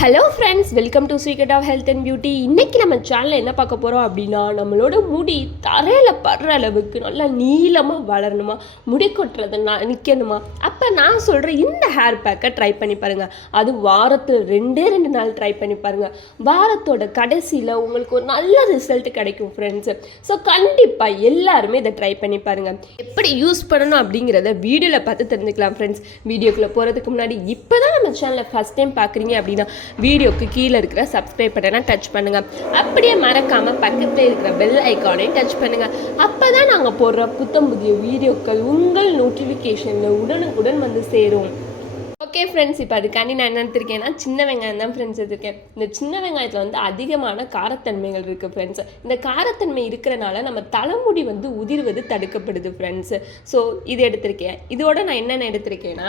Hello friends, welcome to secret of health and beauty. இன்றைக்கி நம்ம சேனலில் என்ன பார்க்க போகிறோம் அப்படின்னா, நம்மளோட முடி தரையில் படுற அளவுக்கு நல்லா நீளமாக வளரணுமா, முடி கொட்டுறது நிற்கணுமா, அப்போ நான் சொல்கிற இந்த ஹேர் பேக்கை ட்ரை பண்ணி பாருங்கள். அது வாரத்தில் ரெண்டு நாள் ட்ரை பண்ணி பாருங்கள். வாரத்தோட கடைசியில் உங்களுக்கு ஒரு நல்ல ரிசல்ட் கிடைக்கும் ஃப்ரெண்ட்ஸு. ஸோ கண்டிப்பாக எல்லாருமே இதை ட்ரை பண்ணி பாருங்கள். எப்படி யூஸ் பண்ணணும் அப்படிங்கிறத வீடியோவில் பார்த்து தெரிஞ்சுக்கலாம் ஃப்ரெண்ட்ஸ். வீடியோக்குள்ளே போகிறதுக்கு முன்னாடி இப்போ தான் நம்ம சேனலை ஃபஸ்ட் டைம் பார்க்குறீங்க அப்படின்னா வீடியோக்கு கீழே இருக்கிற சப்ஸ்கிரைப் பட்டனை டச் பண்ணுங்கள். அப்படியே மறக்காமல் பக்கத்தில் இருக்கிற பெல் ஐக்கானையும் டச் பண்ணுங்கள். அப்போ தான் நாங்கள் போடுற புதிய வீடியோக்கள் உங்கள் நோட்டிஃபிகேஷனில் உடனுக்குடன் வந்து சேரும். ஓகே ஃப்ரெண்ட்ஸ், இப்போ அதுக்காண்டி நான் என்ன எடுத்திருக்கேன்னா சின்ன வெங்காயம் தான் ஃப்ரெண்ட்ஸ் எடுத்திருக்கேன். இந்த சின்ன வெங்காயத்தில் வந்து அதிகமான காரத்தன்மைகள் இருக்குது ஃப்ரெண்ட்ஸ். இந்த காரத்தன்மை இருக்கிறனால நம்ம தலைமுடி வந்து உதிர்வது தடுக்கப்படுது ஃப்ரெண்ட்ஸு. ஸோ இது எடுத்திருக்கேன். இதோட நான் என்னென்ன எடுத்திருக்கேன்னா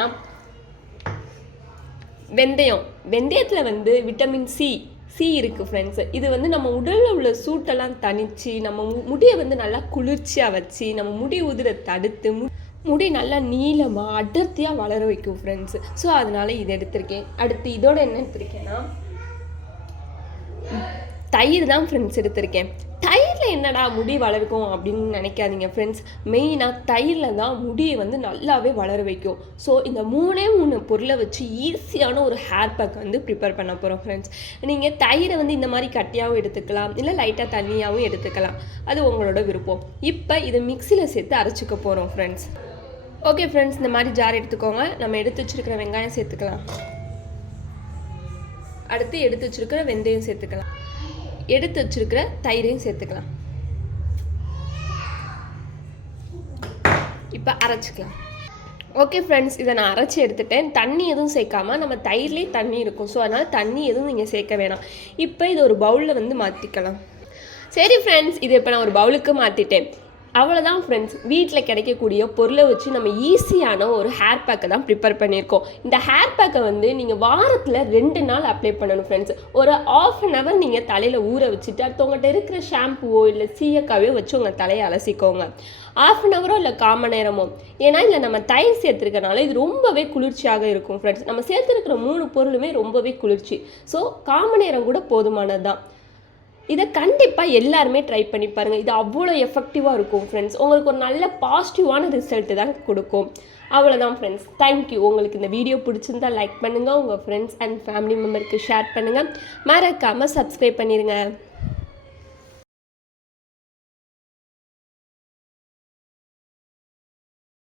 வெந்தயத்தில் வந்து விட்டமின் சி இருக்குது ஃப்ரெண்ட்ஸு. இது வந்து நம்ம உடலில் உள்ள சூட்டெல்லாம் தணித்து நம்ம முடியை வந்து நல்லா குளிர்ச்சியாக வச்சு நம்ம முடி உதிர தடுத்து முடி நல்லா நீளமாக அடர்த்தியாக வளர வைக்கும் ஃப்ரெண்ட்ஸு. ஸோ அதனால் இதை எடுத்திருக்கேன். அடுத்து இதோட என்ன எடுத்திருக்கேன்னா தயிர் தான் ஃப்ரெண்ட்ஸ் எடுத்திருக்கேன். தயிரில் என்னடா முடி வளர்க்கும் அப்படின்னு நினைக்காதீங்க ஃப்ரெண்ட்ஸ். மெயினாக தயிரில் தான் முடியை வந்து நல்லாவே வளர வைக்கும். ஸோ இந்த மூணு பொருளை வச்சு ஈஸியான ஒரு ஹேர் பேக் வந்து ப்ரிப்பேர் பண்ண போகிறோம் ஃப்ரெண்ட்ஸ். நீங்கள் தயிரை வந்து இந்த மாதிரி கட்டியாகவும் எடுத்துக்கலாம், இல்லை லைட்டாக தண்ணியாகவும் எடுத்துக்கலாம். அது உங்களோட விருப்பம். இப்போ இதை மிக்சியில் சேர்த்து அரைச்சிக்க போகிறோம் ஃப்ரெண்ட்ஸ். ஓகே ஃப்ரெண்ட்ஸ், இந்த மாதிரி ஜார் எடுத்துக்கோங்க. நம்ம எடுத்து வச்சுருக்கிற வெங்காயம் சேர்த்துக்கலாம். அடுத்து எடுத்து வச்சுருக்கிற வெந்தயம் சேர்த்துக்கலாம். எடுத்து வச்சிருக்கிற தயிரையும் சேர்த்துக்கலாம். இப்போ அரைச்சிக்கலாம். ஓகே ஃப்ரெண்ட்ஸ், இதை நான் அரைச்சி எடுத்துட்டேன். தண்ணி எதுவும் சேர்க்காமல், நம்ம தயிர்லேயே தண்ணி இருக்கும். ஸோ அதனால் தண்ணி எதுவும் நீங்கள் சேர்க்க வேணாம். இப்போ இது ஒரு பவுலில் வந்து மாற்றிக்கலாம். சரி ஃப்ரெண்ட்ஸ், இதை இப்போ நான் ஒரு பவுலுக்கு மாற்றிட்டேன். அவ்வளோதான் ஃப்ரெண்ட்ஸ். வீட்டில் கிடைக்கக்கூடிய பொருளை வச்சு நம்ம ஈஸியான ஒரு ஹேர் பேக்கை தான் ப்ரிப்பேர் பண்ணியிருக்கோம். இந்த ஹேர் பேக்கை வந்து நீங்கள் வாரத்தில் 2 நாள் அப்ளை பண்ணணும் ஃப்ரெண்ட்ஸ். ஒரு 1/2 hour நீங்கள் தலையில் ஊற வச்சுட்டு அடுத்தவங்கள்ட்ட இருக்கிற ஷாம்புவோ இல்லை சீயக்காவையோ வச்சு உங்கள் தலையை அலசிக்கோங்க. 1/2 hour இல்லை 1/4 மணி நேரமோ. ஏன்னா இல்லை நம்ம தயிர் சேர்த்துருக்கனால இது ரொம்பவே குளிர்ச்சியாக இருக்கும் ஃப்ரெண்ட்ஸ். நம்ம சேர்த்துருக்கிற 3 பொருளுமே ரொம்பவே குளிர்ச்சி. ஸோ 1/4 மணி நேரம் கூட போதுமானது தான். இதை கண்டிப்பாக எல்லாருமே ட்ரை பண்ணி பாருங்கள். இது அவ்வளோ எஃபெக்டிவாக இருக்கும் ஃப்ரெண்ட்ஸ். உங்களுக்கு ஒரு நல்ல பாசிட்டிவான ரிசல்ட்டு தான் கொடுக்கும். அவ்வளோதான் ஃப்ரெண்ட்ஸ். தேங்க்யூ. உங்களுக்கு இந்த வீடியோ பிடிச்சிருந்தா லைக் பண்ணுங்கள், உங்கள் ஃப்ரெண்ட்ஸ் அண்ட் ஃபேமிலி மெம்பருக்கு ஷேர் பண்ணுங்கள். மறக்காமல் சப்ஸ்கிரைப் பண்ணிடுங்க.